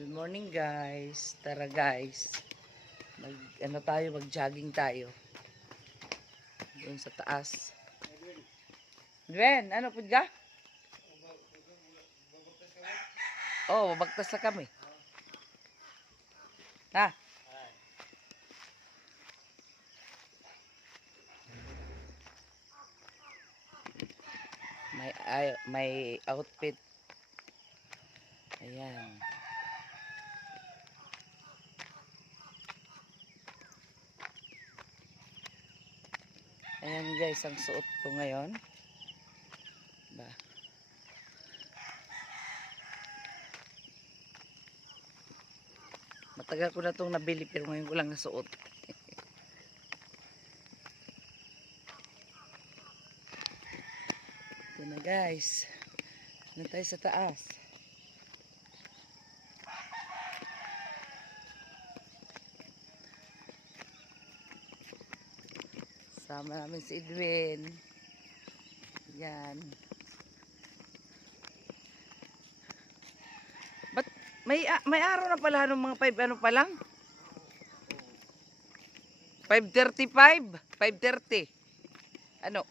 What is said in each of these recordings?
Good morning guys. Tara guys. Mag-jogging tayo. Doon sa taas. Gwen, ano po ka? Oh, babagtas na kami. Ha? May outfit. Ayan. Ayan guys, ang suot ko ngayon. Ba. Matagal ko na itong nabili pero ngayon ko lang nasuot. Ito na guys. Doon tayo sa taas. Sama namin si Edwin. Yan. Ba't may araw na pala ng mga 5 ano pa lang? 5:35? 5:30. Ano?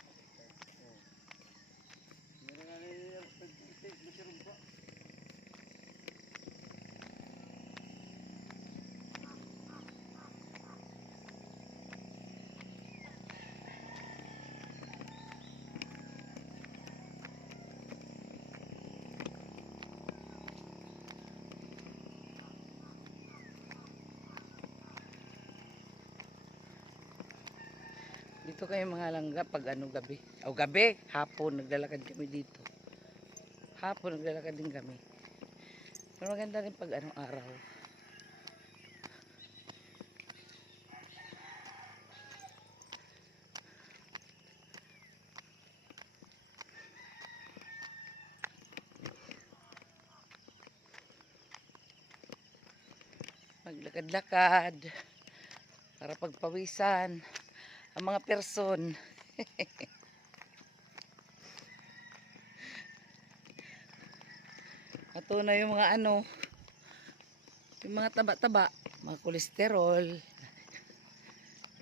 Dito kayo mga langga pag ano gabi. O gabi, hapon naglalakad kami dito. Hapon naglalakad din kami. Pero maganda rin pag anong araw. Maglakad-lakad para pagpawisan ang mga person. Ito na yung mga ano, yung mga taba-taba, mga kolesterol.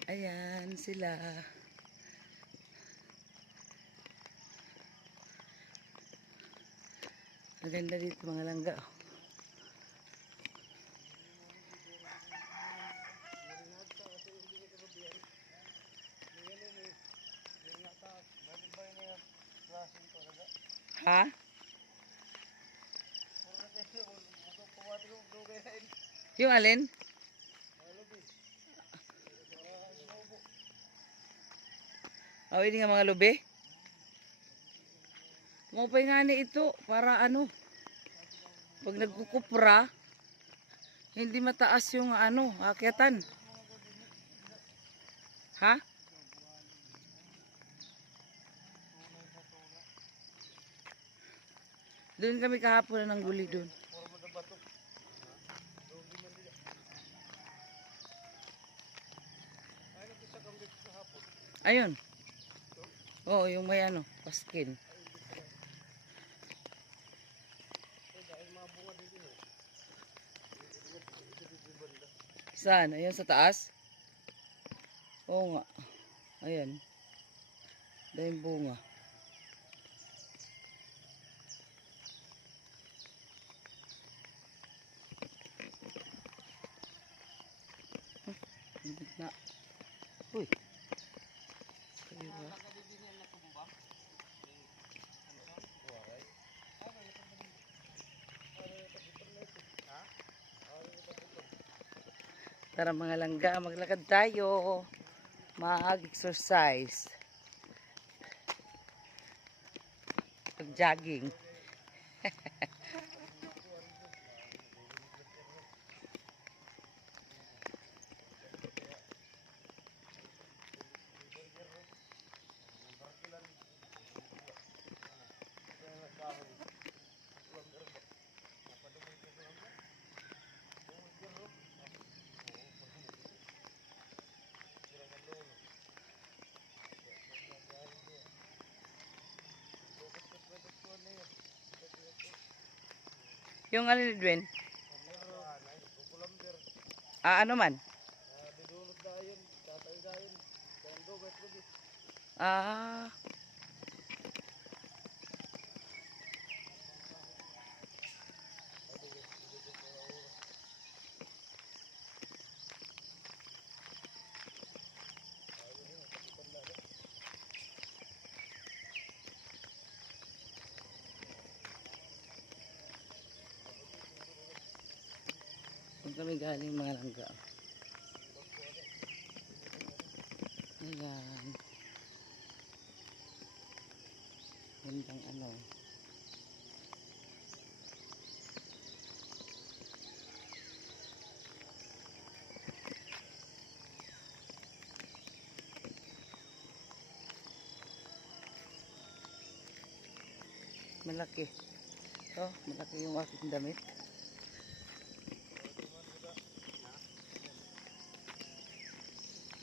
Ayan sila. Maganda dito mga langga. Ha? Yung alin? Oh, ini nga mga lubi. Mupay nga ni ito para ano, pag nagkukupra, hindi mataas yung ano, akyatan. Ha? Doon kami kahapon na ng guli doon. Ayun. Oo, yung may ano, paskin. Saan? Ayun sa taas? Oo nga. Ayan. Dahil bunga. Na. Uy. Tara mga langga, maglakad tayo. Mag-exercise. Pag-jogging. Yung alin, Edwin? Ah, ano man? Dudulog dayon, tatay dayon. Kando, guys. Ah, kung kami galing mga langga. Ayan. Gandang ano. Malaki. Oh, malaki yung aking damit.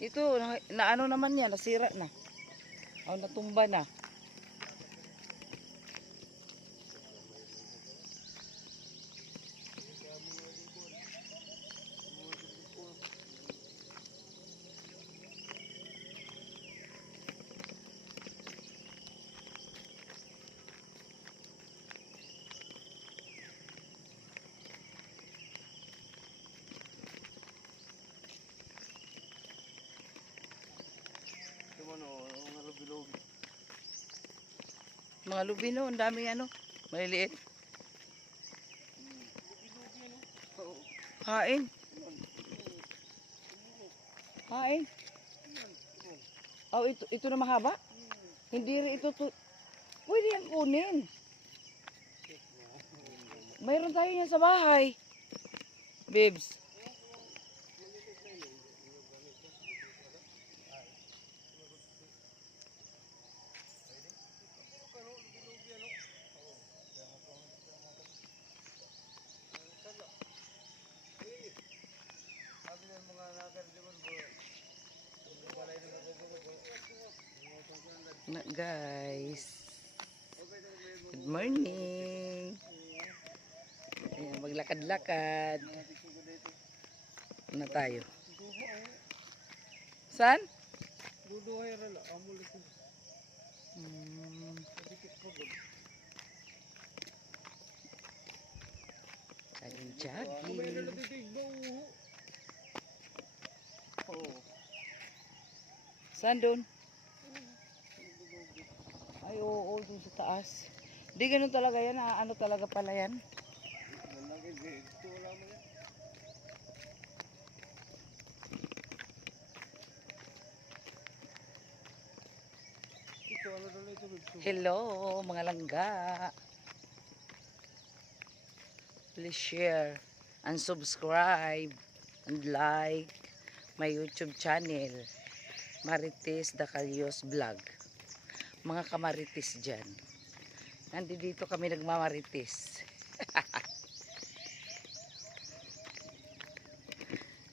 Ito, na ano naman yan, nasira na. O, natumba na. Mga lubi-lubi. Mga lubino, ang daming ano, maliliit. Hain. Hain. Oh, ito na mahaba? Hindi rin ito to. Pwede yan kunin. Mayroon tayo yan sa bahay. Bibs. Na, guys. Good morning. Ayan, maglakad-lakad. Na tayo. Saan? Duduhay rala, amulit ko. Jogging. Saan doon? Ay, oo, doon sa taas. Di ganun talaga yan. Ano talaga pala yan? Hello, mga langga. Please share and subscribe and like my YouTube channel, Marites Dacalios Vlog. Mga kamarites dyan. Nandito kami nagmamarites.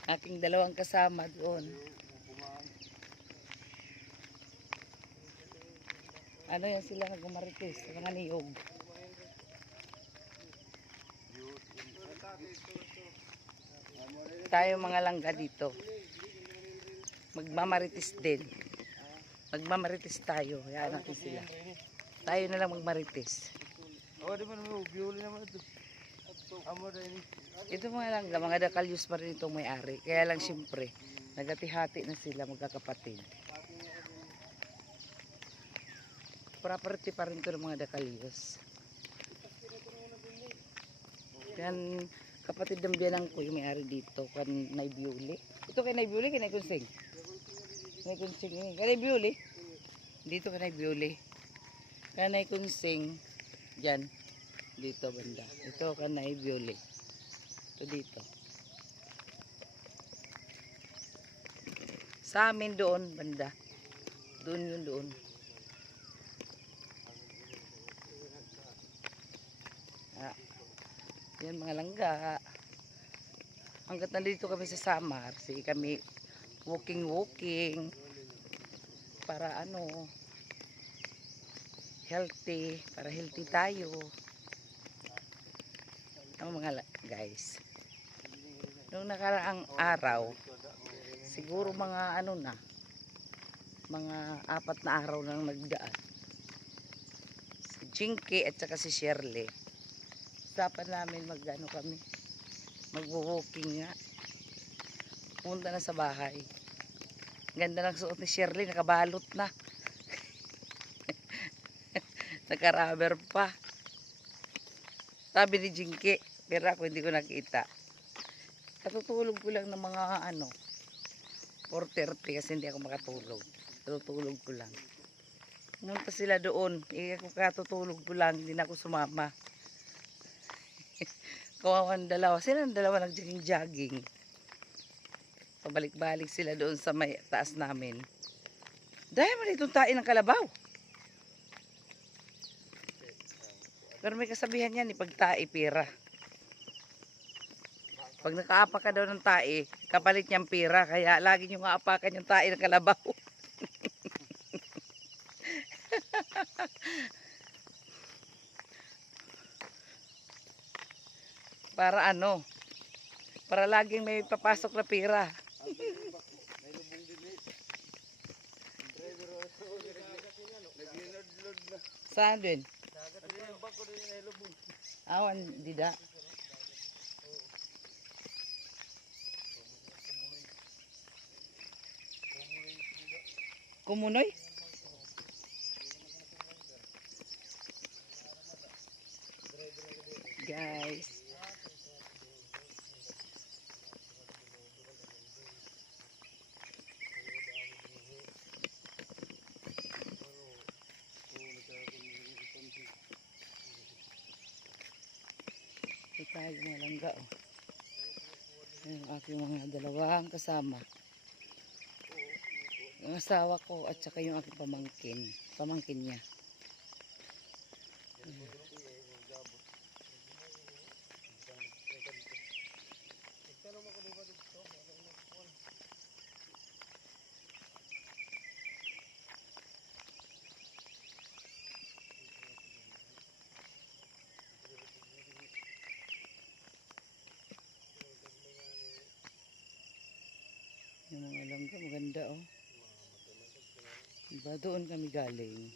Aking dalawang kasama doon. Ano yan sila nagmamarites? Mga niyog. Tayo mga langga dito. Magmamarites din. Magmamarites tayo. Hayaan natin sila. Tayo na lang magmarites. Oh, di ba naman, biyuli naman ito. Amo rin. Ito mga langga, mga Dacalios pa rin itong may-ari. Kaya lang siyempre, nagati-hati na sila magkakapatid. Property pa rin ito ng mga Dacalios. Yan, kapatid ng biyanang ko yung may-ari dito, kan Naibiuli. Ito kay Naibiuli, kay Naikunsing. Naikunsing, kay Naibiuli. Dito kay Naibiuli. Kay Naikunsing, dyan. Dito banda. Ito kay Naibiuli. Ito dito. Sa amin doon, banda. Doon yun doon. Yan mga langga. Hanggat nandito kami sa Samar, sige kami walking para ano, healthy, para healthy tayo. Ano mga guys. Nung nakaraang araw, siguro mga ano na, mga 4 na araw nang nagdaan. Si Jinky at saka si Shirley. Usapan namin mag-ano kami, mag-walking nga. Punta na sa bahay. Ganda ng suot ni Shirley, nakabalot na. Naka-rubber pa. Sabi ni Jinky, pero ako hindi ko nakita. Natutulog ko lang ng mga 4:30 kasi hindi ako makatulog. Natutulog ko lang. Pumunta sila doon. Ako katutulog ko lang, hindi na ako sumama. Kawawan dalawa. Sila ang dalawa nag-jogging. Pabalik-balik sila doon sa may taas namin. Dahil man itong tain ng kalabaw. Pero may kasabihan yan, pagtae pira. Pag nakaapa ka daw ng tae, kapalit niyang pira. Kaya lagi niyong aapakan yung tae ng kalabaw. Para ano? Para laging may papasok na pira. May lubong din eh. Driver also. Nag-load na. Saan din? Ano yung bako din may lubong? Awan, dida. Kumunoy? Guys. Ito tayo mga langga. Oh. Yung aking mga dalawang kasama. Yung asawa ko at saka yung aking pamangkin. Pamangkin niya. Yung mga langga maganda oh. Diba doon kami galing.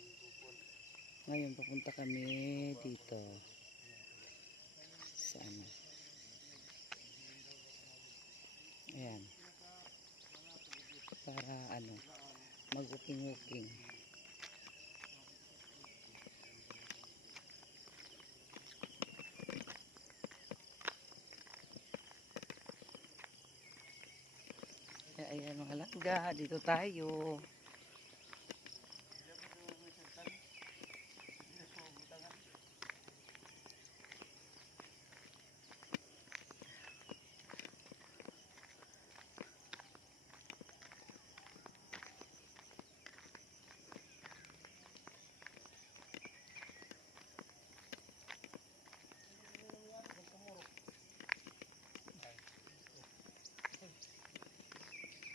Ngayon papunta kami dito. Sa ano. Ayan. Para ano, mag-walking-walking. Ayan mga langga, dito tayo.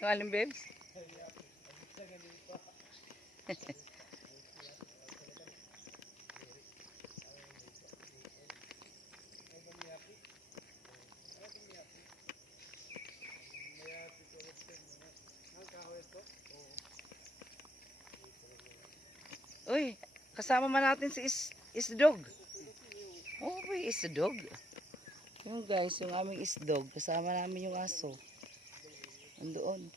Yung aling babes? Uy, kasama man natin si Isdog. Oh, may Isdog. Yung guys, yung aming Isdog, kasama namin yung aso. Andoon.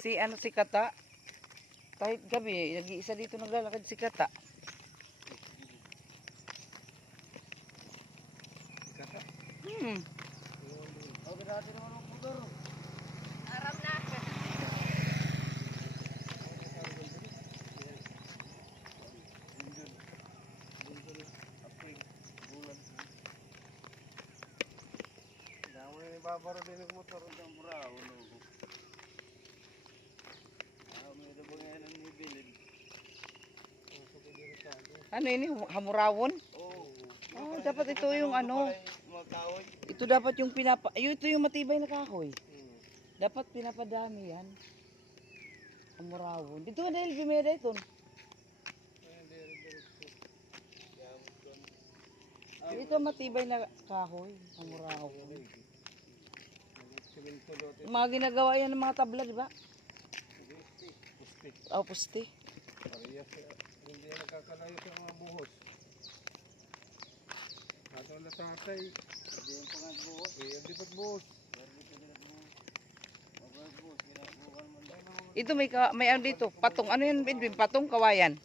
Si ano si Kata, kahit gabi, nag-iisa dito naglalakad si Kata. Hmm. Aram na. Nabaro din ang motor ng buraw. Meron ba ngayon ang nibilid? Ano ini? Hamurawon? Oo. Oh, dapat ito yung ano. Mga kahoy. Ito dapat yung ito yung matibay na kahoy. Dapat pinapadami yan. Hamurawon. Dito ka dahil bimeda ito. Ito matibay na kahoy. Hamurawon. Yung mga ginagawa yan ng mga tabla, di ba? Oh, puste. Hindi na nakakalayo sa mga buhos. Ato na tatay. Hindi yung pangat buhos. Hindi pa buhos. Ito may ano dito, patong. Ano yan, Edwin? Patong kawayan.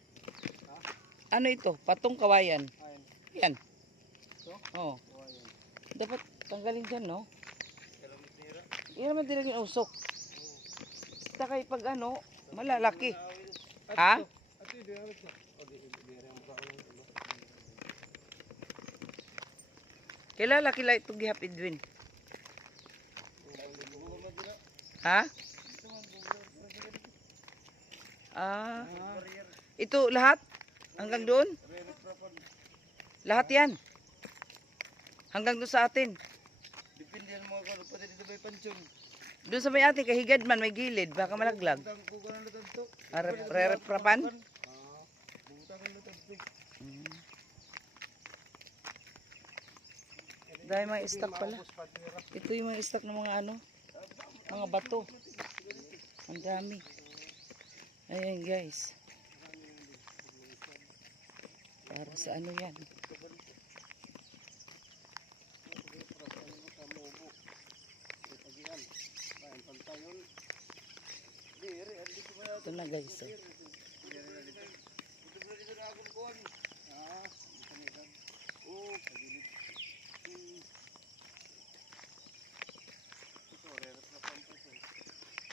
Ano ito? Patong kawayan. Yan. Oh. Dapat tanggalin dyan, no? Yan naman din yung usok. Saka pag ano, malalaki. Ha? Kilala ito gihap, Edwin. Ha? Ah. Ito lahat? Hanggang doon? Lahat yan? Hanggang doon sa atin? Depende yan mga kano. Pati dito may pansyon. Doon sa may atin, kahigad man, may gilid. Baka malaglag. Re-reprapan? Dahil mga stock pala. Ito yung mga stock ng mga ano. Mga bato. Ang dami. Ayan guys. Para sa ano yan. Ito na guys.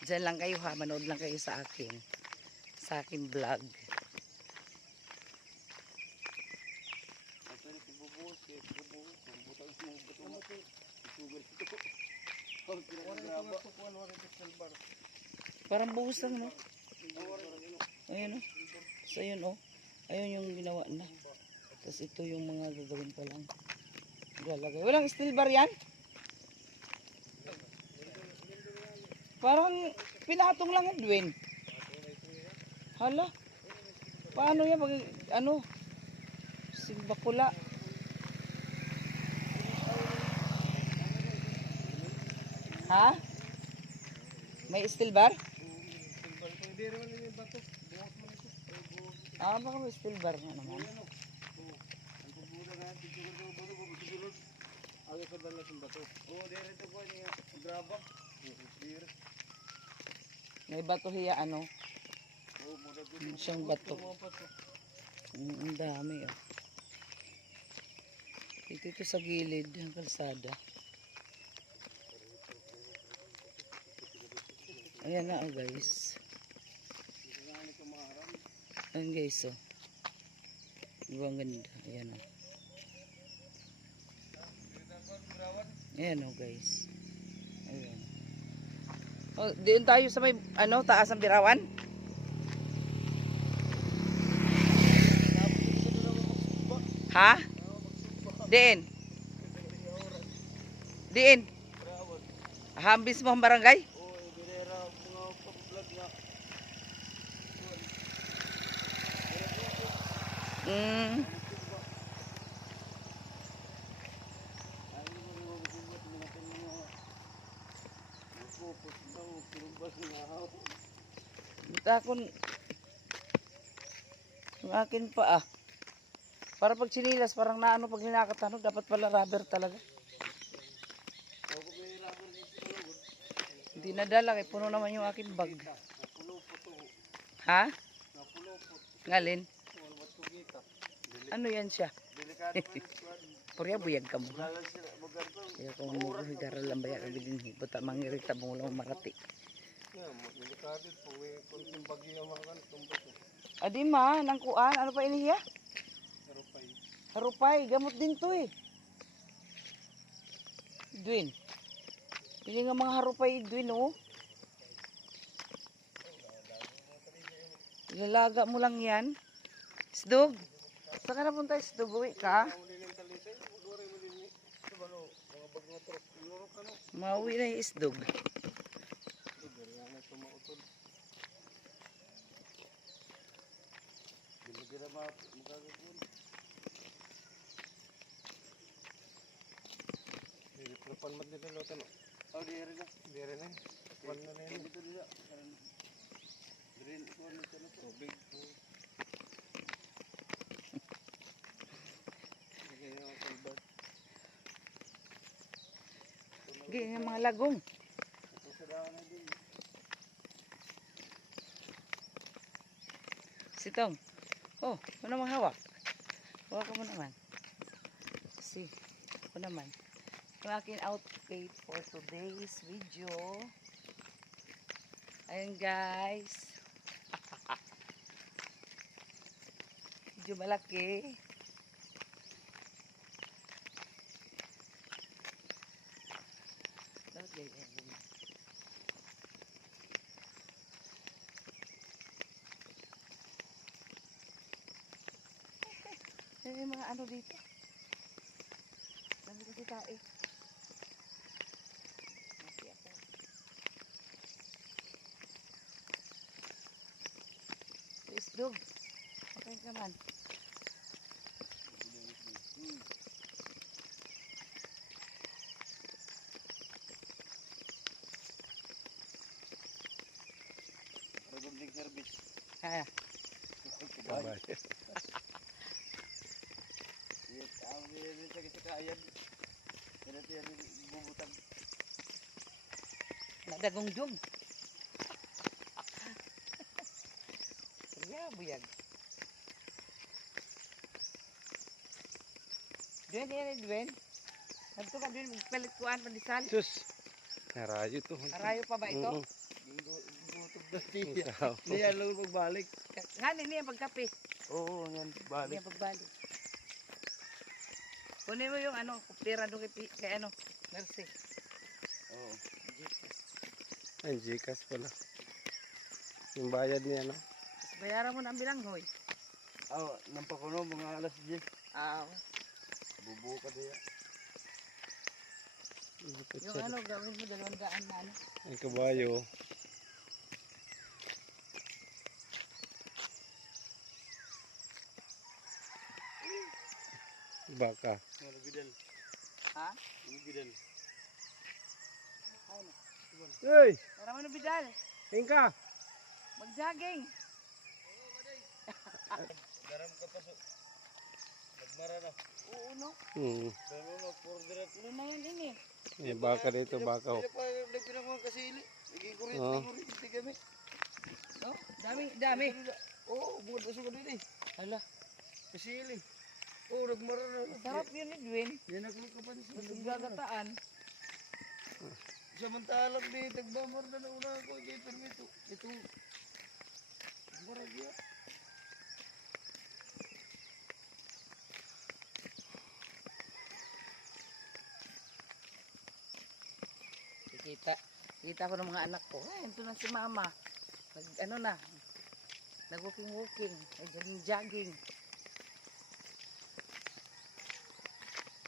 Diyan lang kayo ha. Manood lang kayo sa akin. Sa aking vlog. Parang buhos lang, no? Ayun, oh. So, ayun, oh. Ayun yung ginawa na. Tapos ito yung mga gagawin pa lang. Lalagay. Walang steel bar yan? Parang pinatong lang yan, Dwayne. Hala. Paano yan? Pag, ano? Simbakula. Ha? May steel bar? Ah, baka may steel bar na naman. May bato hiya, ano? Siyang bato. Ang dami, oh. Ito sa gilid ng kalsada. Ayan na, oh, guys. Ayan guys, oh. Ibang ganda. Ayan, oh. Ayan, oh, guys. Ayan. Oh, diyan tayo sa may, ano, taas ng Birawan. Ha? Diin. Diin. Hambis mo ang barangay? Mm. Bitakon yung akin pa ah. Para pag sinilas, parang naano pag hinakatanog, dapat pala rubber talaga. Hindi nadala, kay puno naman yung aking bag. Ha? Ngalin? Ano yan siya? Purya buyag ka mo ha? Kaya kung mabuhigaral lang baya kami din. Bata mangirita mo lang marati. Adi ma, nang kuan, ano pa iniya? Harupay, gamot din to eh. Edwin. Pili nga mga harupay Edwin, oh. Ilalaga mo lang yan. Isdog. Saan ka napunta, Isdog? Uwi ka? Mauwi na yung Isdog. Ganyan mga lagong. Sitong. Oh, ano mang hawak? Hawak mo naman. See, ako naman. Yung aking outfit for today's video. Ayun guys. Medyo malaki. Okay. May mga ano dito. Dami kasi tae. Mati ako. Isdog. Okay naman. Regular service. Ha. Kabay. Yes, ang hindi sa kasakayan. Kaya yan bubutang. Nadagong jog. Kaya buyag. Duen yan, Duen. Nagto ka Duen, magpalit kuan pandisal. Sus. Narayo to. Arayo pa ba ito? Gutom na niya. Niya lang pagbalik. Ngani niya pagkape. Oo, yan balik. Niya pagbalik. Kunin mo yung ano, pera doon kay ano, Mercy. Oo. Ay, Gcash pala. Yung bayad niya, no? Tapos bayaran mo na ang bilanghoy. Ah, nampakuno mga alas 10. Ah, Bubuo ka diya. yung ano, gawin mo 200 na ano. Ay, kabayo. Baka. Mga bidal. Ha? Mga bidal. Ay, no. Hey! Tara mo na bidal. Tingka! Mag-jogging. Garam ka pa so. Nagmara na. Oo, no. Pero na for direct. Ano na yan ini? May baka dito, baka. Hindi pa nagpinang mga kasili. Naging Oo. kuryente kami. No? Dami, dami. Oo, buwan pa sa kanila eh. Hala, Kasili. Oo, nagmara na. sarap yun ni Dwayne. Yan naglukapan sa Gagataan. Samantalang di tagbamar na una ko kay permito. Ito. Mura dia. Kita ko ng mga anak ko. Ay, ito na si mama. Nag, ano na. Nag-walking. Nag-jogging.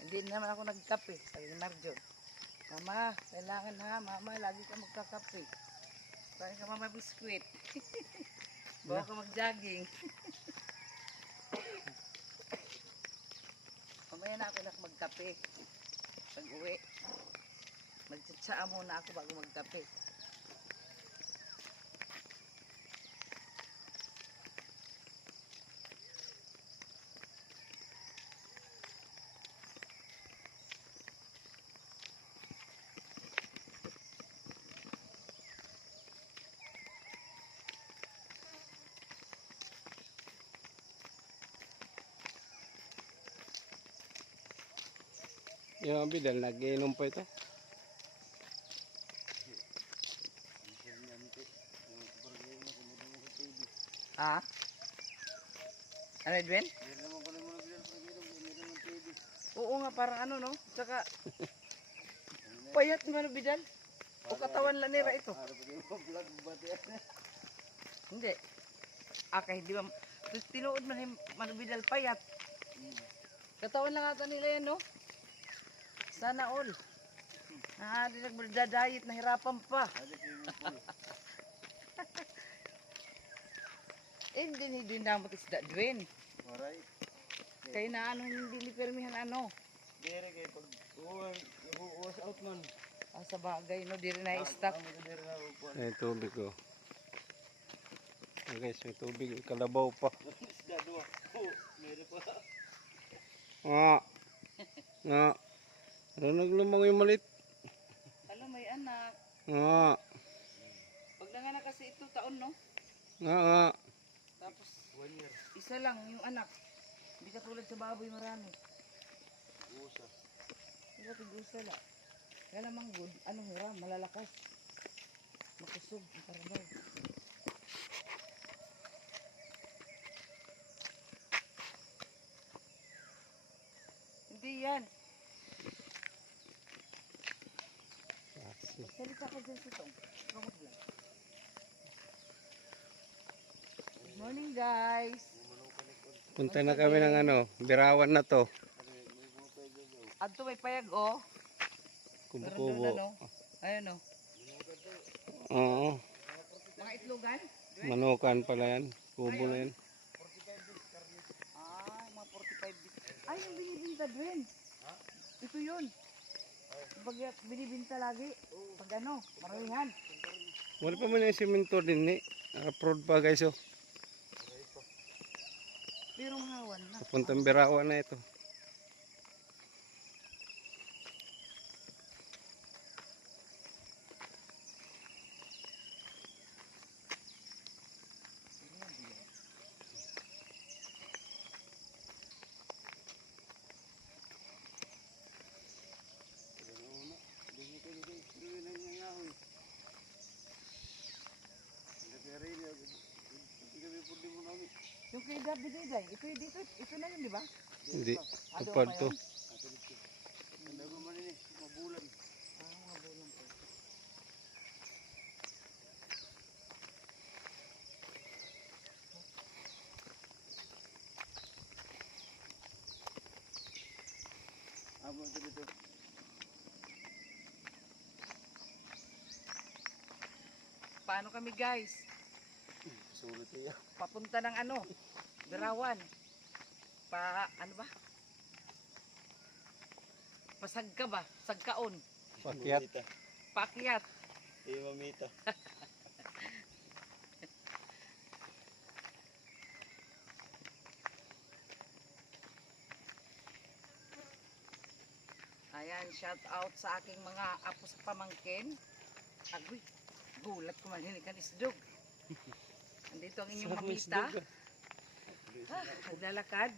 Hindi naman ako nagkape. Sabi ni Marjon. Mama, kailangan ha. Mama, lagi ka magkakape. Kaya ka mama biskwit. Bawa ka mag-jogging. Mamaya na ako magkape. Pag uwi. Magtsatsaa muna ako bago magkape. Yung bidal, nag-iinom pa ito. Ha? Ano, Edwin? Yan naman ko naman nagbilang pag-inom. Yan naman TV. Oo nga, parang ano, no? Saka, payat naman ang bidal. O katawan lang nila ito. Para pag yung vlog ba yan? Hindi. Akay, di ba? Tinuod man yung manubidal payat. Katawan lang ata nila yan, no? Sana all. Di nagdadayit, nahirapan pa. Ada swimming pool. Hindi namot isda, Dwayne. Alright. Kaya na ano, hindi permihan ano. Dere kay pag uwas out man. Sa bagay, no? Di rin na-stock. Ang dere na upuan. May tubig ko. Guys, may tubig. Kalabaw pa. Isda dua. Oh, meron pa. Nga. Nga. Ano naglumang yung malit? Alam, may anak. Nga. Pag nanganak kasi ito taon, no? Nga. Tapos, 1 year. isa lang yung anak. Hindi katulad sa baboy marami. Usa. Diba tig-usa lang. Kaya namang good, anong hiram, malalakas. Makusog, ang karabaw. Hindi yan. Salita ka dyan sitong. Kamot lang. Good morning guys. Punta na kami ng ano, Birawan na to. Adto may payag oh. Meron doon Kubo-kubo. ano. Ayun oh. Oo. Mga itlogan. Manukan pala yan. Kubo na yan. Mga 45 bis. Ay, yung binibinta din. Ito yun. Pag binibinta lagi. Pag ano, maramihan. Wala pa man yung simento din eh. Upload pa guys oh. Pero hawan na. Papuntang Birawan na ito. Yung kay David Iday, ito na yun, di ba? Hindi. Ano Upad ba to. yun? Dago man ini, mabulan. Mga bulang po. Amo dito. Paano kami guys? Sulit iya. Papunta ng ano? Birawan. Ano ba? Pasagka ba? Sagkaon. Pakyat. Paakyat. Eh, mamita. Ayan, shout out sa aking mga apo sa pamangkin. Agoy, gulat ko man hinikan isdog. Andito ang inyong mamita. Naglalakad.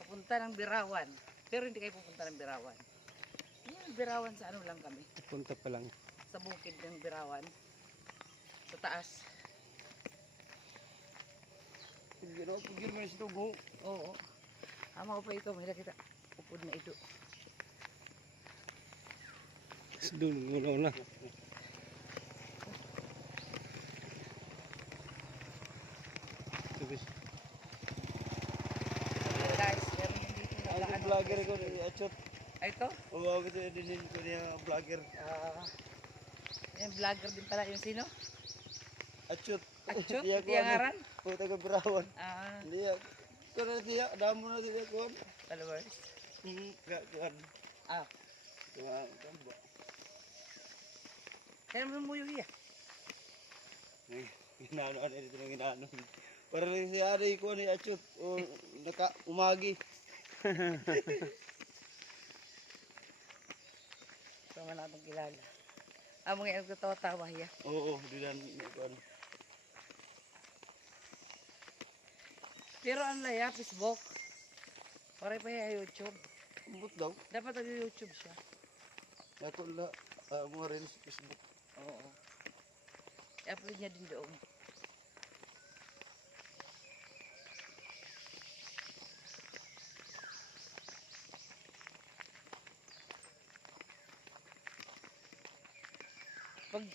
Papunta ng Birawan. Pero hindi kayo pupunta ng Birawan. Yan, Birawan sa ano lang kami. Punta pa lang. Sa bukid ng Birawan. Sa taas. Gino, pugir man ito go. Oo. Ama ko pa ito. May nakita. Upod na ito. Doon muna na. Guys, meron din dito na Ang daan. vlogger ko achot. Ay, ito? Umawag ko din ko niya vlogger. Yung vlogger din pala. Yung sino? Achot. Achot? Diya ko Tiyangaran? Ko taga Birawan. Ah, Diya. Kana diya damo na diya ko. followers. Gak kan. Ah, Kan ba. kaya naman mo yung hiya. Ginano ano dito ng ginano. Para lang si Ari ko ni achot o naka umagi. Ito man natong kilala. Mga yung nagtatawa hiya. Oo, diyan ko. Pero ang laya, Facebook. Pare pa hiya YouTube. Umbot daw. Dapat nag-YouTube siya. Ako la mga reels sa Facebook. Oo. I-upload niya din doon. Pag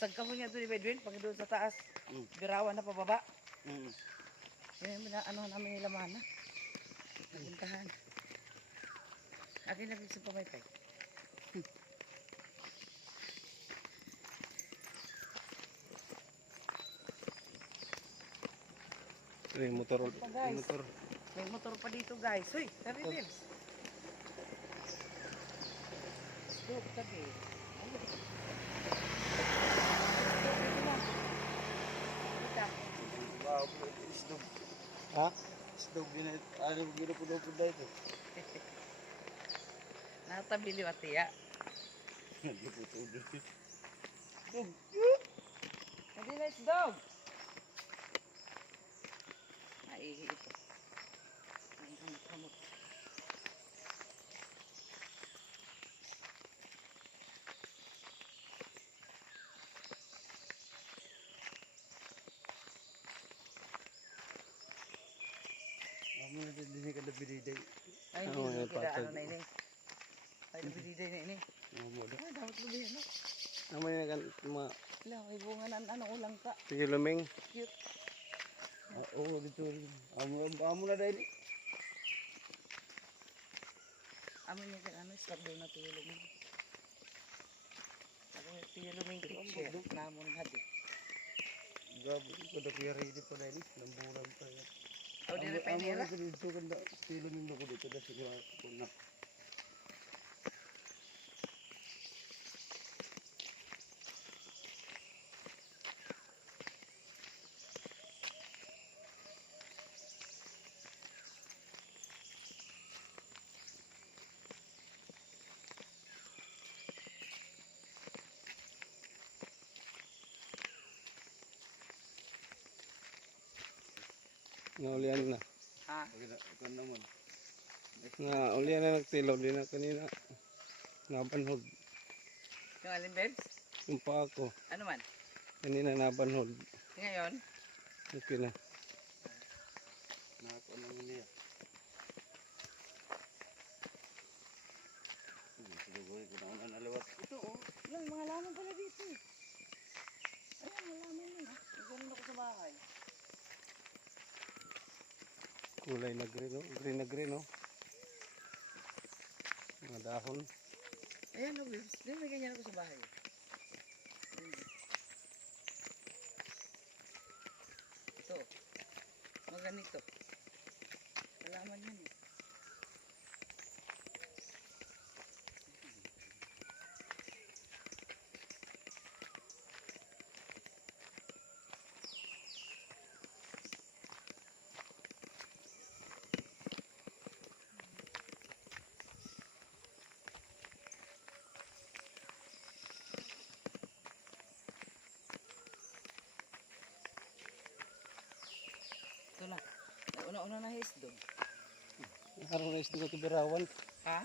sagka mo niya doon ni Bedwin, pag doon sa taas, Mm. birawan na pababa. Mm. Yun yung ano namin nila mana. Napuntahan. Akin na rin sa pamaypay. May motor. Pa, guys. May motor. May motor pa dito guys. Uy, tabi Bebs. Stop, tabi. Wow, isdog. Ha? Isdog din ito. Ano, ginapudapod na ito. Natabili wa tiya. Nagputulog. Dog. Hindi na dog. Naihi ito. Ang hamot-hamot. Amo na din ka na biniday. Ay, Oo, hindi may kita patag. ano na ini. Ay, nabiliday na ini. Amo na. Ay, dapat lubi ano. Naman yung kan mga Wala, may bunga na ano, ulang ka. piluming. Cute. Oo, dito rin. Amo na dahil. Amin niya kan ano, stop doon na tuyulong. Ako tuyulong yung picture. Namon hadi. Grabe, ko na kaya rin pa dahil. Lamburan pa yan. O, di na pa Amo inira. na dito kanda. Pilo nyo ko dito na siguro ko na. Naulian na. Ha? Ito naman. Naulian na nagtilaw din na kanina. Nabanhod. Yung alin, Bebs? Yung pa ako. Ano man? Kanina nabanhod. Ngayon? Okay na. Nako naman niya. Siguro ko na una nalawat. Ito, oh. Yan, mga laman pala dito. Eh. Ayan, mga laman yun. Nagkaroon ako sa bahay. Kulay na green, no? Green na green, no? Mga dahon. Ayan, no, Bebs. Di, may ganyan ako sa bahay. Ayan. Ito. Mga ganito. Kalaman yan eh. Ito na. Una-una na hisdog. Araw na istigo ito birawan. Ha?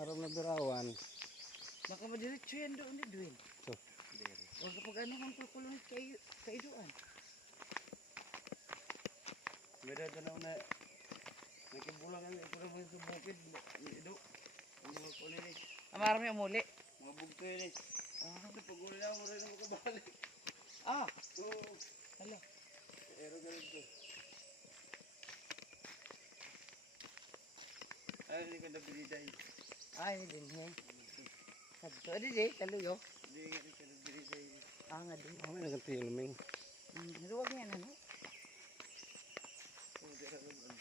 Araw na birawan. Baka madiretso yan doon ni Dwayne. Ito. Huwag kapag ano kang kukulong kay doon. Meron ka na una. Nakibulangan ito na mga bukid. Ito. Ang mga kunin eh. Amarami umuli. Mga bugto yun eh. Ito pag-uli na mo rin ang makabalik. Ah, Oo. hala. Ero ganito. Ay, hindi ka nabiliday. Ay, din he. Sabto, adi di, kaluyo. Hindi ka nabiliday. Ah, nga din. May nagtiluming. Luwag niyan, ano? Oo, di ka naman.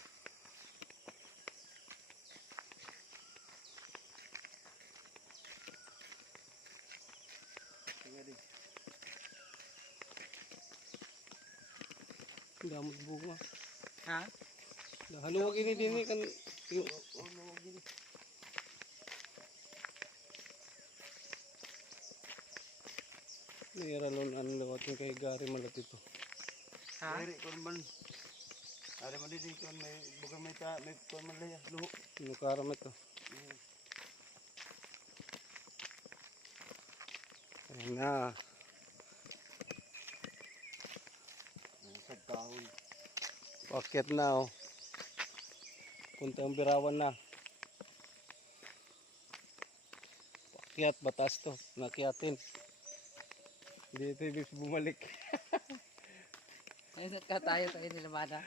Tingnan din. Damot bunga. Ha? Haluwag ini din kan. Oo, nawag din. Nayaralon ang lawatin kay Gary malapit ito. Ha? Dari kon man. Ari man din kon may bukan may ta may kon man laya luho. Nukaram ito. Ayan na. Sa taon. Paket na oh. Punta ang birawan na. Pakyat batas to. Nakyatin. Dito ibig bumalik. Ayun ka tayo nila mana.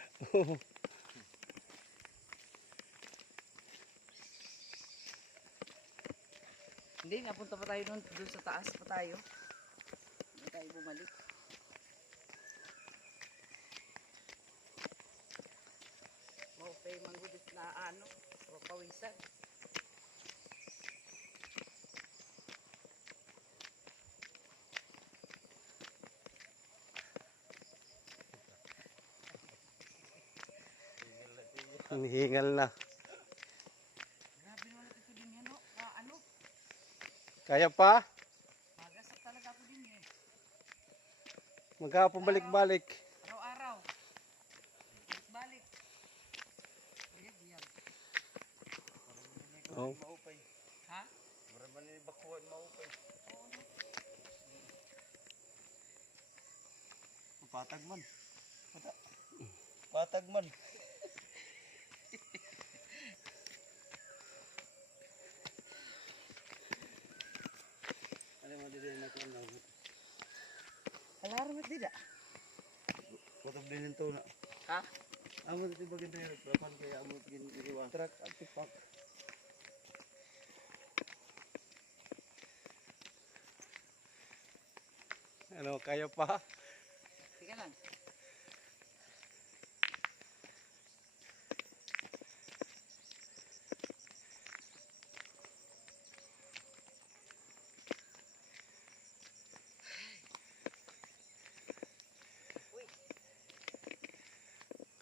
Hindi, napunta pa tayo doon sa taas pa tayo. Hindi tayo bumalik. Okay, manggudit na ano, pawisan. Hinihingal na. Grabe naman ito din yan, no? Ano? Kaya pa? Magasap talaga ako din eh. Maghapon balik-balik. Araw-araw. Balik. Ayan, yan. Oh. Maupay. Ha? Mura man ni bakuan maupay. Patag man. Patag man. Ano mo din na kuan lang. Alarm at dida. Kutob din ito na. Ha? Amo dito bagay tayo nagplapan kaya amo giniwa. Truck at tipak. Ano, kaya pa? Sige lang.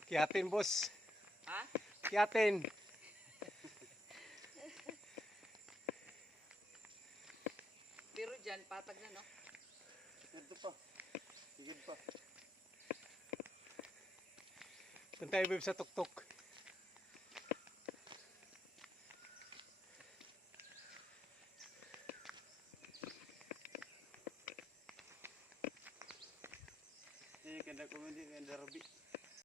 Kiatin, boss. Ha? Kiatin. Pero dyan, patag na, no? Ito pa. Higit pa. Punta tayo sa tuktok. Ini kena komedi kena derby.